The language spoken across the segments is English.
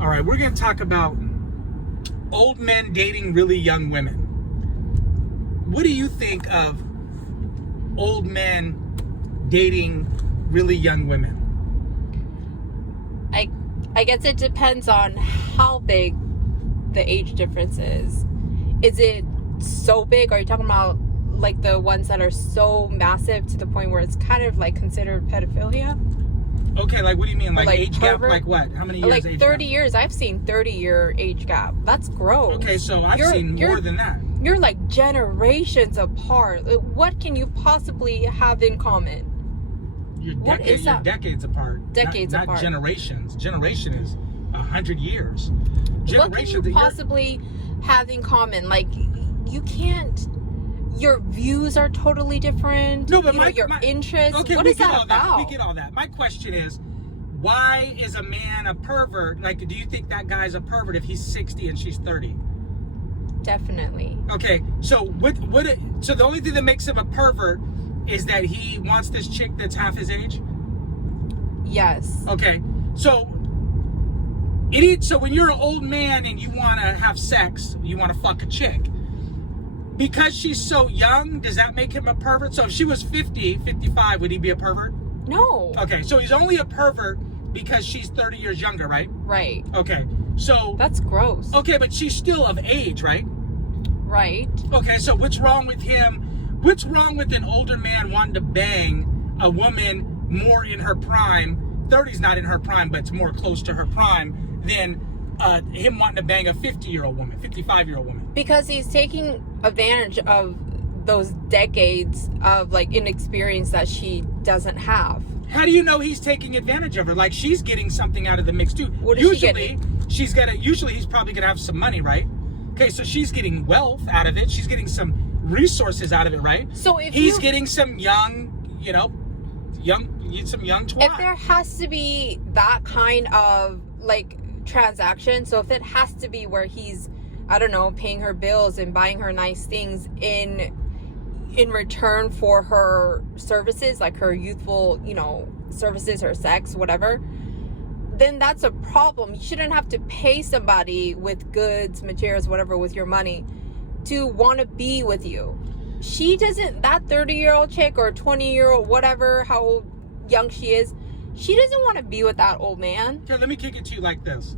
All right, we're going to talk about old men dating really young women. What do you think of old men dating really young women? I guess it depends on how big the age difference is. Is it so big? Are you talking about like the ones that are so massive to the point where it's kind of like considered pedophilia? Okay, like what do you mean? Like age pervert? gap? Like what? How many years? Like age 30 gap? years. I've seen 30-year age gap. That's gross. Okay, so I've seen more than that. You're like generations apart. What can you possibly have in common? You're decades apart. Decades apart. Not generations. Generation is 100 years. What can you possibly have in common? Like, you can't. Your views are totally different. No, but your interests. Okay, what is that about? We get all that. My question is, why is a man a pervert? Like, do you think that guy's a pervert if he's 60 and she's 30? Definitely. Okay, so so the only thing that makes him a pervert is that he wants this chick that's half his age? Yes. Okay, so when you're an old man and you want to have sex, you want to fuck a chick, because she's so young, does that make him a pervert? So if she was 50, 55, would he be a pervert? No. Okay, so he's only a pervert because she's 30 years younger, right? Right. Okay, so... That's gross. Okay, but she's still of age, right? Right. Okay, so what's wrong with him? What's wrong with an older man wanting to bang a woman more in her prime? 30's not in her prime, but it's more close to her prime than him wanting to bang a 50-year-old woman, 55-year-old woman. Because he's taking advantage of those decades of like inexperience that she doesn't have. How do you know he's taking advantage of her? Like, she's getting something out of the mix too. What is she getting? Usually he's probably gonna have some money, right? Okay, so she's getting wealth out of it. She's getting some resources out of it, right? So if he's getting some young twat. If there has to be that kind of like transaction, so if it has to be where he's, I don't know, paying her bills and buying her nice things in return for her services, like her youthful, services, her sex, whatever, then that's a problem. You shouldn't have to pay somebody with goods, materials, whatever, with your money to want to be with you. She doesn't, that 30-year-old chick or 20-year-old, whatever, how young she is, she doesn't want to be with that old man. Okay, let me kick it to you like this.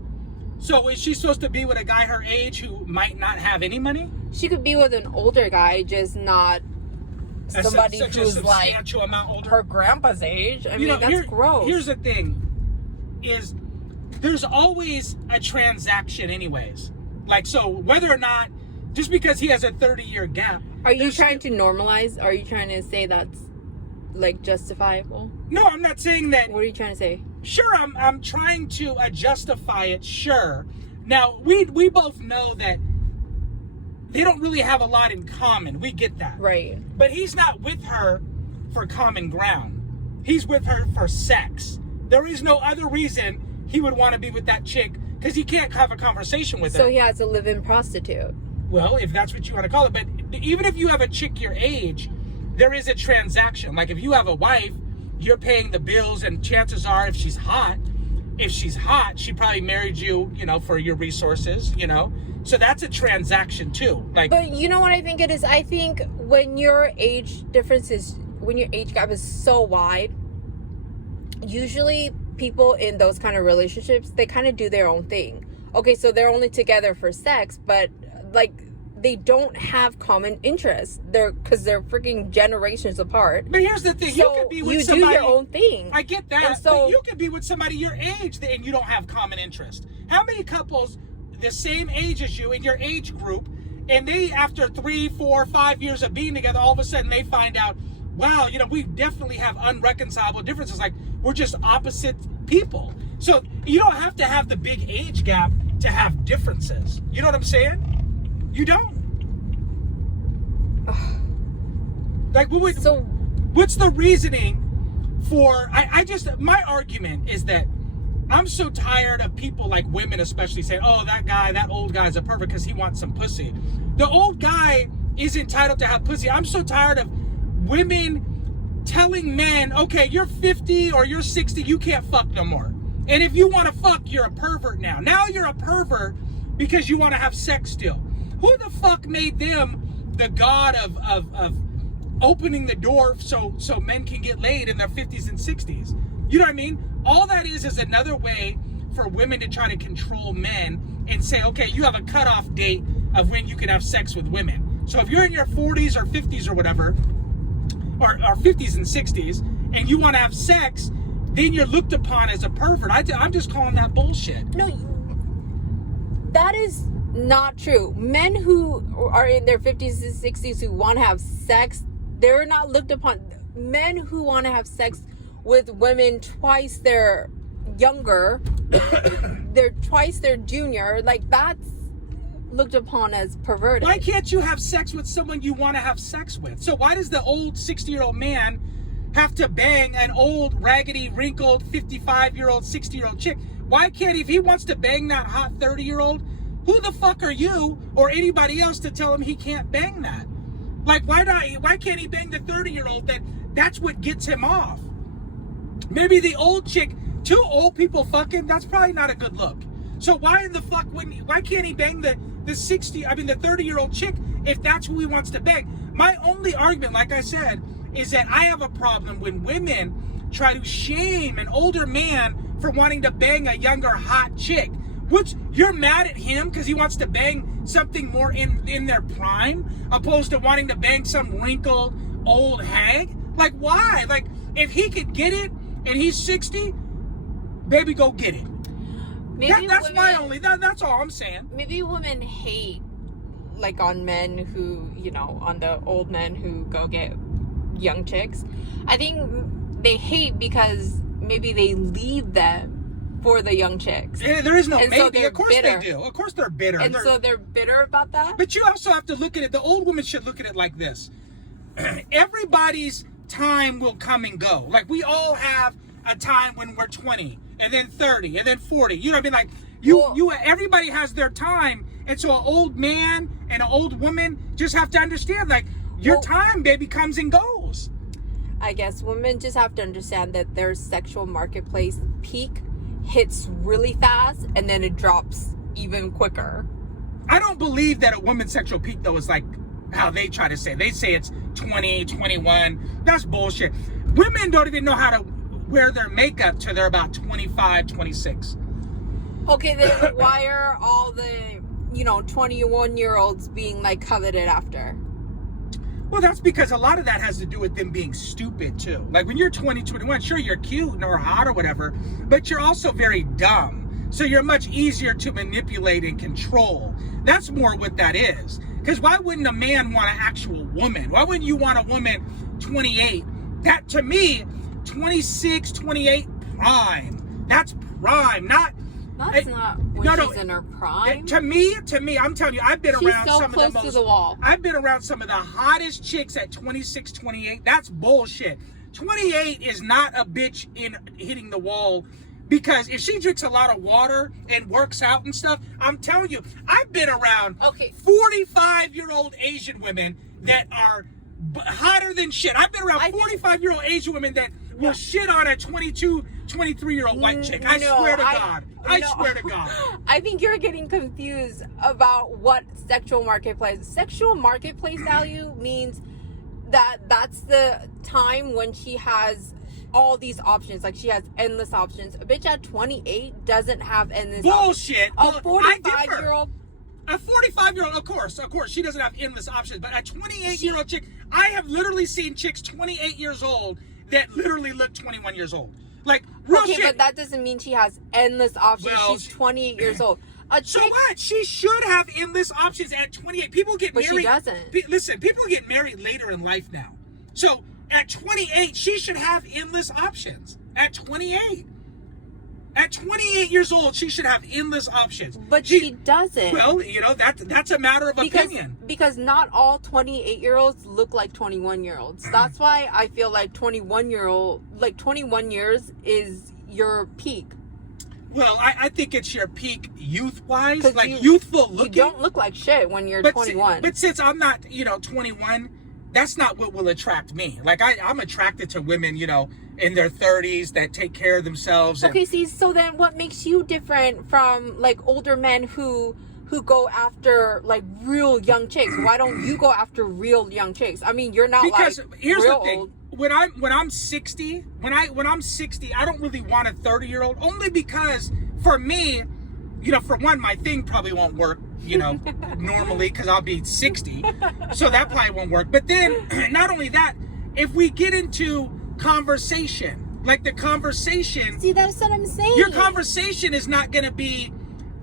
So is she supposed to be with a guy her age who might not have any money? She could be with an older guy, just not somebody who's like her grandpa's age. I mean, that's gross. Here's the thing, is there's always a transaction anyways. Like, so whether or not, just because he has a 30-year gap. Are you trying to normalize? Are you trying to say that's like justifiable? No, I'm not saying that. What are you trying to say? Sure, I'm trying to justify it, sure. Now, we both know that they don't really have a lot in common. We get that. Right. But he's not with her for common ground. He's with her for sex. There is no other reason he would want to be with that chick, because he can't have a conversation with her. So he has a live-in prostitute. Well, if that's what you want to call it. But even if you have a chick your age, there is a transaction. Like, if you have a wife, you're paying the bills, and chances are, if she's hot, she probably married you, for your resources, So that's a transaction too. Like, but you know what I think it is? I think when your age gap is so wide, usually people in those kind of relationships, they kind of do their own thing. Okay, so they're only together for sex, but like they don't have common interests. Because they're freaking generations apart. But here's the thing: so you could be with somebody. You do your own thing. I get that. And but you could be with somebody your age and you don't have common interest. How many couples the same age as you in your age group, and they, after 3, 4, 5 years of being together, all of a sudden they find out, wow, we definitely have unreconcilable differences. Like, we're just opposite people. So you don't have to have the big age gap to have differences. You know what I'm saying? You don't. Like, what's the reasoning for? My argument is that I'm so tired of people, like women especially, saying, oh, that old guy's a pervert because he wants some pussy. The old guy is entitled to have pussy. I'm so tired of women telling men, okay, you're 50 or you're 60, you can't fuck no more. And if you want to fuck, you're a pervert now. Now you're a pervert because you want to have sex still. Who the fuck made them the god of opening the door so men can get laid in their 50s and 60s? You know what I mean? All that is another way for women to try to control men and say, okay, you have a cutoff date of when you can have sex with women. So if you're in your 40s or 50s or whatever, or 50s and 60s, and you want to have sex, then you're looked upon as a pervert. I'm just calling that bullshit. No, that is not true. Men who are in their 50s and 60s who want to have sex, they're not looked upon. Men who want to have sex with women twice their younger, they're twice their junior, like that's looked upon as perverted. Why can't you have sex with someone you want to have sex with? So why does the old 60-year-old man have to bang an old, raggedy, wrinkled, 55-year-old, 60-year-old chick? Why can't he, if he wants to bang that hot 30-year-old, who the fuck are you or anybody else to tell him he can't bang that? Like, why can't he bang the 30-year-old that's what gets him off? Maybe the old chick, two old people fucking, that's probably not a good look. So why in the fuck why can't he bang the 30-year-old chick if that's who he wants to bang? My only argument, like I said, is that I have a problem when women try to shame an older man for wanting to bang a younger hot chick. Which, you're mad at him because he wants to bang something more in their prime, opposed to wanting to bang some wrinkled old hag? Like, why? Like, if he could get it and he's 60, baby, go get it. That's all I'm saying. Maybe women hate, like, on men who, on the old men who go get young chicks. I think they hate because maybe they leave them for the young chicks. Yeah, there is no and maybe. So of course bitter. they do. Of course they're bitter. And so they're bitter about that? But you also have to look at it. The old women should look at it like this. Everybody's time will come and go. Like, we all have a time when we're 20 and then 30 and then 40. You know what I mean? Like, everybody has their time. And so an old man and an old woman just have to understand, like, your time, baby, comes and goes. I guess women just have to understand that their sexual marketplace peak hits really fast and then it drops even quicker. I don't believe that a woman's sexual peak, though, is like how they try to say. They say it's 20, 21. That's bullshit. Women don't even know how to wear their makeup till they're about 25, 26. Okay, then why are all the, 21-year-olds being, like, coveted after? Well, that's because a lot of that has to do with them being stupid, too. Like, when you're 20, 21, sure, you're cute or hot or whatever, but you're also very dumb. So you're much easier to manipulate and control. That's more what that is. Because why wouldn't a man want an actual woman? Why wouldn't you want a woman 28? That, to me, 26, 28, prime. That's prime, not... That's not when she's in her prime. To me, I'm telling you, I've been around so some close of the most... to the wall. I've been around some of the hottest chicks at 26, 28. That's bullshit. 28 is not a bitch in hitting the wall, because if she drinks a lot of water and works out and stuff, I'm telling you, I've been around 45-year-old Asian women that are hotter than shit. I've been around 45-year-old Asian women that will shit on a 22, 23-year-old white chick. I swear to God. I swear to God. I think you're getting confused about what sexual marketplace. Sexual marketplace value means that's the time when she has all these options. Like, she has endless options. A bitch at 28 doesn't have endless bullshit. options. A 45-year-old... A 45-year-old, of course, she doesn't have endless options. But a 28-year-old chick, I have literally seen chicks 28 years old that literally look 21 years old. Like, real shit. But that doesn't mean she has endless options. Well, she's 28 years old. So what? She should have endless options at 28. People get married. But she doesn't. Listen, people get married later in life now. So at 28, she should have endless options. At 28. At 28 years old, she should have endless options. But she doesn't. Well, that's a matter of opinion. Because not all 28-year-olds look like 21-year-olds. That's why I feel like 21 years is your peak. Well, I think it's your peak youth-wise, 'Cause like youthful looking. You don't look like shit when you're 21. But since I'm not, 21, that's not what will attract me. Like I'm attracted to women, in their 30s that take care of themselves. Okay, see, so then what makes you different from like older men who go after like real young chicks? Why don't you go after real young chicks? I mean, you're not because like here's real the thing. old. When I'm 60, when I'm 60, I don't really want a 30-year-old, only because for me, for one, my thing probably won't work, normally, because I'll be 60, so that probably won't work. But then, not only that, if we get into conversation, like the conversation, See, that's what I'm saying. your conversation is not going to be.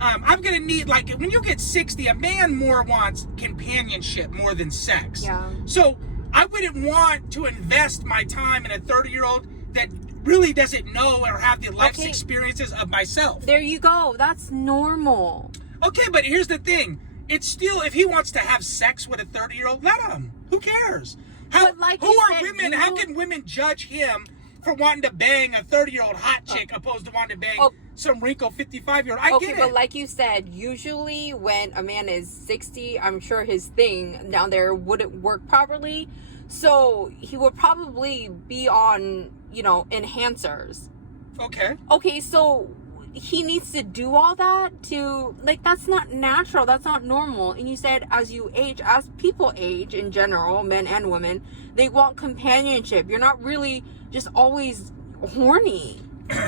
I'm going to need, like, when you get 60, a man more wants companionship more than sex. Yeah. So I wouldn't want to invest my time in a 30-year-old that really doesn't know or have the life experiences of myself. There you go. That's normal. Okay, but here's the thing. It's still, if he wants to have sex with a 30-year-old, let him. Who cares? But like who you are said, women? How can women judge him for wanting to bang a 30-year-old hot chick opposed to wanting to bang some wrinkled 55-year-old? I get it. But like you said, usually when a man is 60, I'm sure his thing down there wouldn't work properly. So he would probably be on, enhancers. Okay. Okay, so he needs to do all that to, like, that's not natural. That's not normal. And you said as you age, as people age in general, men and women, they want companionship. You're not really just always horny.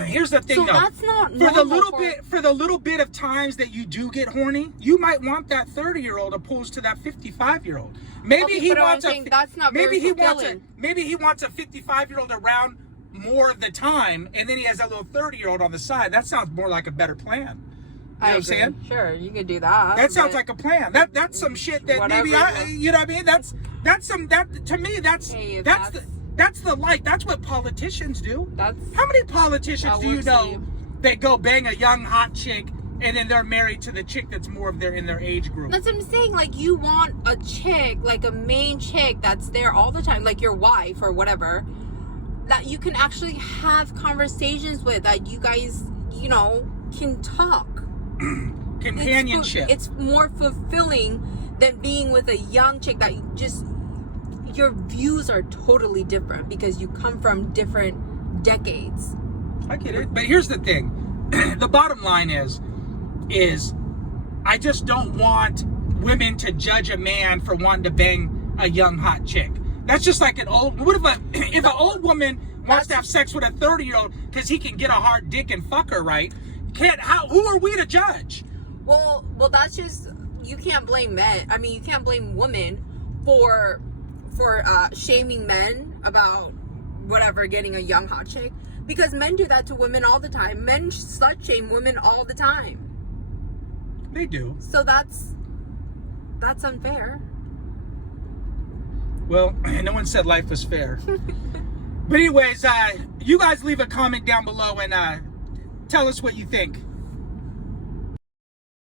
Here's the thing, So though. that's not For normal. the little bit of times that you do get horny, you might want that 30-year-old opposed to that 55-year-old. Maybe Okay, he but I'm wants saying that's not very fulfilling. Maybe he wants a 55-year-old around more of the time, and then he has that little 30-year-old on the side. That sounds more like a better plan. You know what I'm saying? Sure, you could do that. That sounds like a plan. That's some shit that Whatever maybe you know what I mean? That's to me that's the life. That's what politicians do. How many politicians do you know that go bang a young hot chick and then they're married to the chick that's more of in their age group? That's what I'm saying. Like, you want a chick, like a main chick that's there all the time, like your wife or whatever, that you can actually have conversations with, that you guys, can talk. Companionship. It's more fulfilling than being with a young chick that your views are totally different because you come from different decades. I get it. But here's the thing. The bottom line is I just don't want women to judge a man for wanting to bang a young hot chick. That's just like what if an old woman wants to have sex with a 30-year-old because he can get a hard dick and fuck her, right? Who are we to judge? Well, that's just, you can't blame men. I mean, you can't blame women for shaming men about whatever, getting a young hot chick, because men do that to women all the time. Men slut shame women all the time. They do. So that's unfair. Well, no one said life was fair. But anyways, you guys leave a comment down below and tell us what you think.